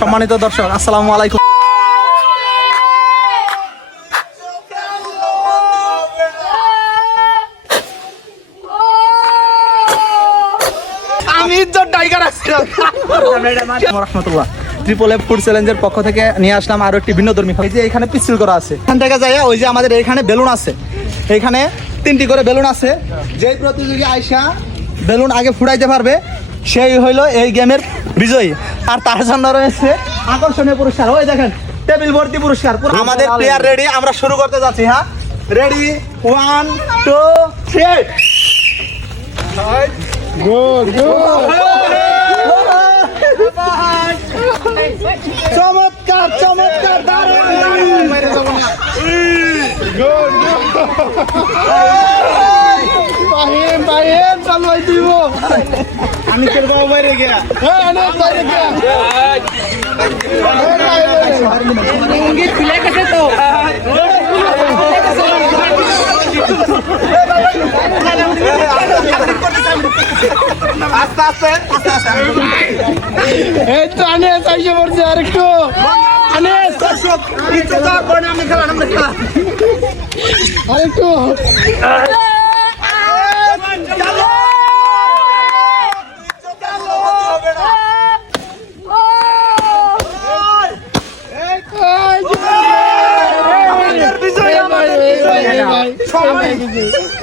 সম্মানিত দর্শক, আসসালামু আলাইকুম। পক্ষ থেকে নিয়ে আসলাম আরও একটি যে করা আছে। ওই যে আমাদের এখানে বেলুন আছে। এখানে তিনটি করে বেলুন আছে। যেই প্রতিযোগী আয়সা বেলুন আগে ফুটাইতে পারবে। সেই হইল এই গেমের বিজয়ী। আর তার জন্য রয়েছে আকর্ষণীয় পুরস্কার। ওই দেখেন টেবিল ভর্তি পুরস্কার। আমাদের প্লেয়ার রেডি আমরা শুরু করতে যাচ্ছি হ্যাঁ? রেডি ওয়ান টু থ্রি চমৎকার চমৎকার দারুণ চালাই দিব। আমি তোর বাবা বাইরে গিয়া। হ্যাঁ অনেক বাইরে গিয়া। আস্তে আস্তে আস্তে আস্তে। এই তো আনে চাইছে পড়ছে আর একটু আনিস। দর্শক ইচ্ছে তো করে আমি খেলা আমরা খেলা আর একটু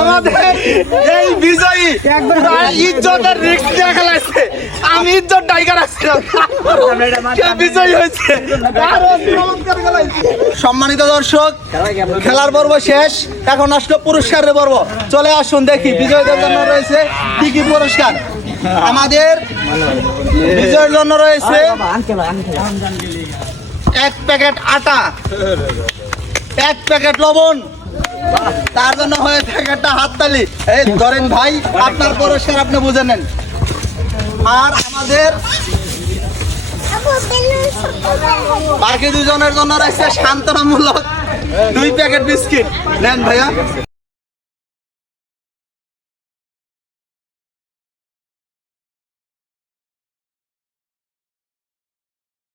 আমাদের এই বিজয়ী ইজ্জতের নিয়ে খেলাইছে। আমি ইজ্জত টাইগার আসছিলাম বিজয়ী হয়েছে। সম্মানিত দর্শক খেলার পর্ব শেষ। এখন আসলো পুরস্কারের পর্ব। চলে আসুন দেখি বিজয়ীদের জন্য রয়েছে কি কি পুরস্কার? আমাদের বিজয়ের জন্য রয়েছে এক প্যাকেট আটা। এক প্যাকেট লবণ। তার জন্য হয়ে থাকে একটা হাততালি। এই ধরেন ভাই, আপনার পুরস্কার আপনি বুঝে নেন। আর আমাদের বাকি দুজনের জন্য রয়েছে শান্তনামূলক দুই প্যাকেট বিস্কিট। নেন ভাইয়া।